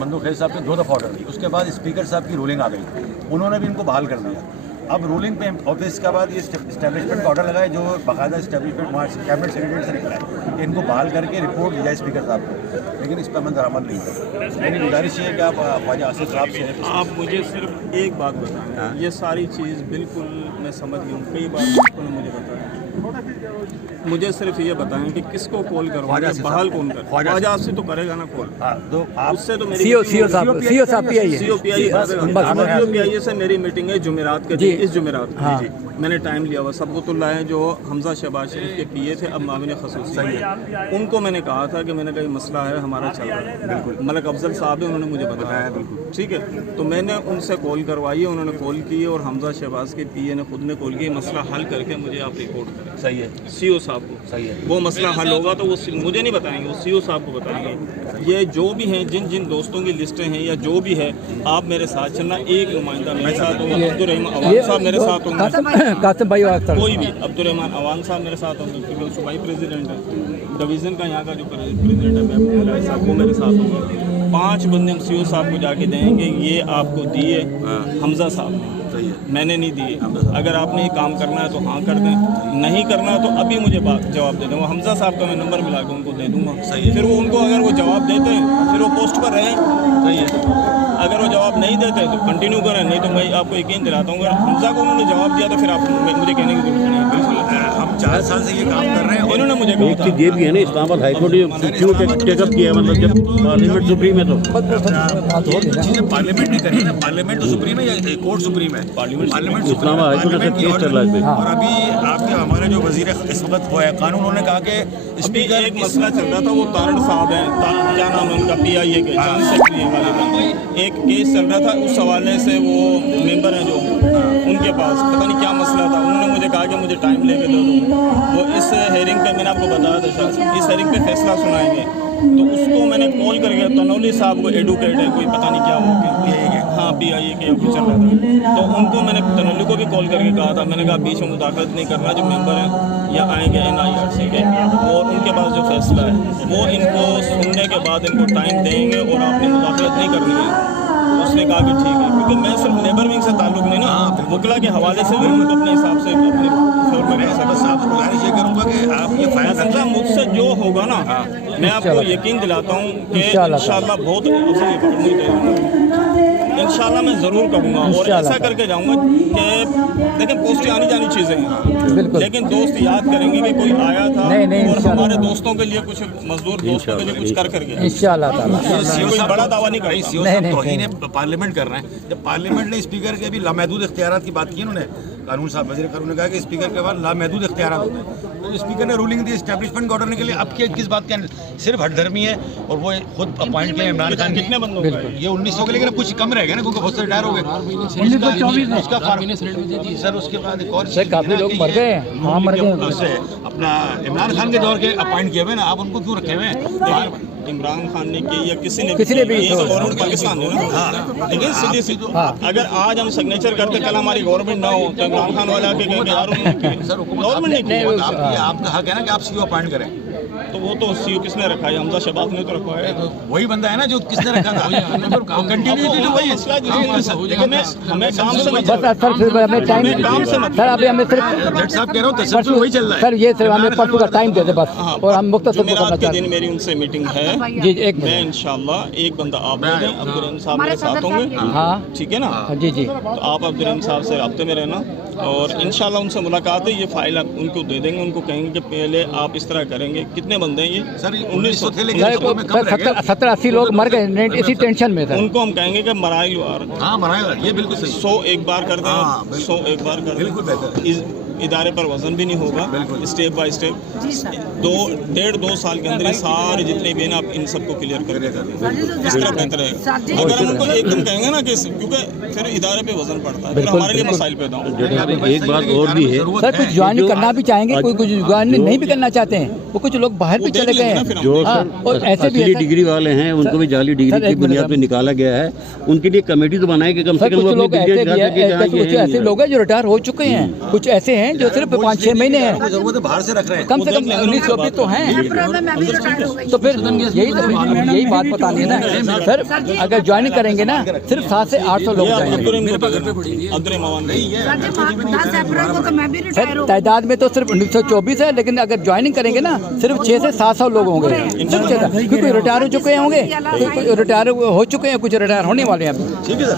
मंदू खैर साहब ने 2 दफ़ा ऑर्डर दी, उसके बाद स्पीकर साहब की रूलिंग आ गई, उन्होंने भी इनको बहाल कर दिया। अब रूलिंग पे और फिर इसके बाद ये इस्टेब्लिशमेंट का ऑर्डर लगाए जो बाकायदा इस्टेब्लिशमेंट वहाँ कैबिनेट सेक्रेटरी से निकला है कि इनको बहाल करके रिपोर्ट दी जाए स्पीकर साहब को, लेकिन इस पर अमल अमल नहीं है। मेरी गुजारिश है कि आप ख्वाजा आसिफ साहब से आप मुझे सिर्फ एक बात बताएं, ये सारी चीज़ बिल्कुल मैं समझ गई हूँ, कई बार आपने मुझे बताया, मुझे सिर्फ ये बताएं कि किसको कॉल करवाना, बहाल कौन कर, ख्वाजा आसिफ तो करेगा ना कॉल, तो आप उससे तो मेरी सीओ साहब पीआईए से मेरी मीटिंग है जुमेरात के दिन, इस जुमेरात को। हाँ। मैंने टाइम लिया हुआ, सबकुतुल्लाह है जो हमजा शहबाज शरीफ के पीए थे, अब माविन खसूसी है, उनको मैंने कहा था कि मैंने कहा मसला है हमारा चल रहा है, बिल्कुल मलिक अफजल साहब है, उन्होंने मुझे बताया, बिल्कुल ठीक है। तो मैंने उनसे कॉल करवाई है, उन्होंने कॉल की और हमजा शहबाज के पीए ने खुद ने कॉल की, मसला हल करके मुझे आप रिपोर्ट करें। सही है, सीओ साहब को, सही है, वो मसला हल होगा तो वो मुझे नहीं बताएंगे, वो सीओ साहब को बताएंगे। ये जो भी हैं, जिन जिन दोस्तों की लिस्टें हैं या जो भी है, आप मेरे साथ चलना, एक नुमाइंदा मेरे साथ होगा, अब्दुर्रहमान अवान साहब मेरे साथ होंगे, कासिम भाई कोई भी, अब्दुर्रहमान अवान साहब मेरे साथ होंगे क्योंकि सूबाई प्रेसिडेंट है, डिवीज़न का यहाँ का जो प्रेसिडेंट है महबूब साहब, वो मेरे साथ होंगे। 5 बंदे हम सीओ साहब को जाके देंगे, ये आपको दिए हमजा साहब, मैंने नहीं दिए, अगर आपने ये काम करना है तो हाँ कर दें, नहीं करना है तो अभी मुझे जवाब दे दें। वो हमजा साहब का मैं नंबर मिला के उनको दे दूँगा, फिर वो उनको अगर वो जवाब देते हैं फिर वो पोस्ट पर रहें, सही है। अगर वो जवाब नहीं देते तो कंटिन्यू करें, नहीं तो मैं आपको यकीन दिलाता हूँ अगर हमजा को उन्होंने जवाब दिया तो फिर आप मुझे कहने की जरूरत नहीं है। बिल्कुल हम 4 साल से ये काम कर रहे हैं, इन्होंने मुझे कहा था। ये भी है ना, इस्लामाबाद हाईकोर्ट ने क्यों टेकअप किया, मतलब जब पार्लियामेंट सुप्रीम है तो चीज़ें पार्लियामेंट नहीं करी ना, पार्लियामेंट तो सुप्रीम है या कोर्ट सुप्रीम है, पार्लियामेंट इस्लामाबाद हाईकोर्ट ने केस चल रहा है। और अभी आपके हमारे जो वजीर इस वक्त वो है कानून, उन्होंने कहा कि अभी एक मसला चल रहा था, वो तारड़ साहब हैं, क्या नाम है उनका, पीआईए के जनरल सेक्रेटरी वाले का एक केस चल रहा था, उस हवाले से वो मेंबर हैं जो उनके पास पता नहीं क्या मसला था, उन्होंने मुझे कहा कि मुझे टाइम लेके दे दो। वो इस हेयरिंग पे मैंने आपको बताया था शायद, इस हेयरिंग पे फैसला सुनाएंगे, तो उसको मैंने कॉल करके, तनौली साहब को एडवोकेट है कोई पता नहीं क्या हो गया, हाँ पीआईए के कुछ चल रहा था, तो उनको मैंने तनौली को भी कॉल करके कहा था, मैंने कहा बीच में मुदाखलत नहीं करना, जो मेंबर हैं या आएंगे NIRC के और उनके पास जो फैसला है वो इनको सुनने के बाद इनको टाइम देंगे और आपने मुदाखलत नहीं करनी है। उसने कहा कि ठीक है, क्योंकि मैं सिर्फ लेबर विंग से ताल्लुक़ नहीं ना, वकला के हवाले से भी उनको अपने हिसाब से अपने फ्लोर में रह सकता। बस आपको गुजारिश ये करूँगा कि आप ये फैसला मुझसे जो होगा ना, मैं आपको यकीन दिलाता हूँ कि इंशाल्लाह बहुत इंशाल्लाह मैं ज़रूर करूँगा और ऐसा करके जाऊँगा कि देखिए पोस्टें आनी जानी चीज़ें हैं, लेकिन दोस्त याद करेंगे कि कोई आया था और हमारे दोस्तों के लिए कुछ मजदूर दोस्तों के लिए कुछ कर गया, इंशाल्लाह ताला। कोई बड़ा दावा नहीं कर सीओ साहब तौहीन पार्लियामेंट कर रहे हैं। जब पार्लियामेंट ने स्पीकर के भी लामहदूद इख्तियारात की बात की उन्होंने, कानून साहब वज़ीर कानून ने कहा कि स्पीकर के बाद लामहदूद इख्तियारात होते हैं, तो स्पीकर ने रूलिंग दी इस्टेब्लिशमेंट को ऑर्डर के लिए। अब किस बात का सिर्फ हठधर्मी है और वो खुद अपॉइंट किए इमरान खान कितने बंदों ये 1900 के, लेकिन अब कुछ कम रह गया ना क्योंकि बहुत से रिटायर हो गए सर। उसके बाद एक और काफी लोग मर गए, हाँ मर गए, अपना इमरान खान के दौर के अपॉइंट किए हुए ना, आप उनको क्यों रखे हुए हैं? इमरान खान ने की या किसी ने भी गवर्नमेंट पाकिस्तान है ना, लेकिन सीधी सीधी अगर आज हम सिग्नेचर करते कल हमारी गवर्नमेंट ना हो तो इमरान खान वाले आके कहेंगे यार गवर्नमेंट ने आपका हक है ना कि आप सीओ अपॉइंट करें, तो वो तो सीओ किसने रखा है? हमजा शहबाज ने तो रखा है, वही बंदा है ना जो किसने रखा था, कंटिन्यूटी तो वही है। हमें काम से बस सर, फिर हमें टाइम, काम से सर अभी हमें सिर्फ जज साहब कह रहा हूँ तसल्सल वही चल रहा है सर, ये सिर्फ हमें परसों का टाइम दे दे बस, और हम मुख्तसर करना जुमेरात के चाहते दिन मेरी उनसे मीटिंग है जी। एक मैं इंशाल्लाह एक बंदा आप दे दें, अब्दुर्रहीम साहब मेरे साथ होंगे, हाँ ठीक है ना जी जी, तो आप अब्दुर्रहीम साहब से राब्ते में रहना और इंशाल्लाह उनसे मुलाकात है, ये फाइल आप उनको दे देंगे, उनको कहेंगे कि पहले आप इस तरह करेंगे। कितने बंदे हैं ये? सर 1900 थे, लेकिन 70-80 लोग मर गए इसी टेंशन में था। उनको हम कहेंगे कि मराइल वार, हाँ मराइल, ये बिल्कुल सही, 100 एक बार कर दें, 100 एक बार कर दें, बिल्कुल बेहतर। इदारे पर वजन भी नहीं होगा, स्टेप बाय स्टेप 1.5-2 साल के अंदर सारे जितने भी हैं आप इन सबको क्लियर कर दें, इस तरह बेहतर है। अगर हम उनको एकदम कहेंगे ना कि क्योंकि फिर इदारे पे वजन पड़ता है, फिर हमारे लिए मसाइल पैदा होंगे। एक बात और भी है सर, कुछ ज्वाइन करना भी चाहेंगे, कोई कुछ ज्वाइन नहीं भी करना चाहते हैं, वो कुछ लोग बाहर भी चले गए हैं, जो और ऐसे भी डिग्री वाले हैं उनको भी जाली डिग्री की बुनियाद पे निकाला गया है, उनके लिए कमेटी तो बनाए कि कम से कम कुछ लोग ऐसे भी हैं, कुछ ऐसे लोग हैं जो रिटायर हो चुके हैं, कुछ ऐसे हैं हैं जो सिर्फ 5-6 महीने हैं, जरूरत है बाहर से रख रहे हैं। कम से कम 19-20 तो हैं। तो फिर यही बात बतानी है ना सर। अगर ज्वाइन करेंगे ना सिर्फ 700 से 800 लोग जाएंगे सर। तादाद में तो सिर्फ 1924 है, लेकिन अगर ज्वाइनिंग करेंगे ना सिर्फ 600 से 700 लोग होंगे। क्योंकि रिटायर हो चुके होंगे, कुछ रिटायर हो चुके हैं, कुछ रिटायर होने वाले हैं। ठीक है सर।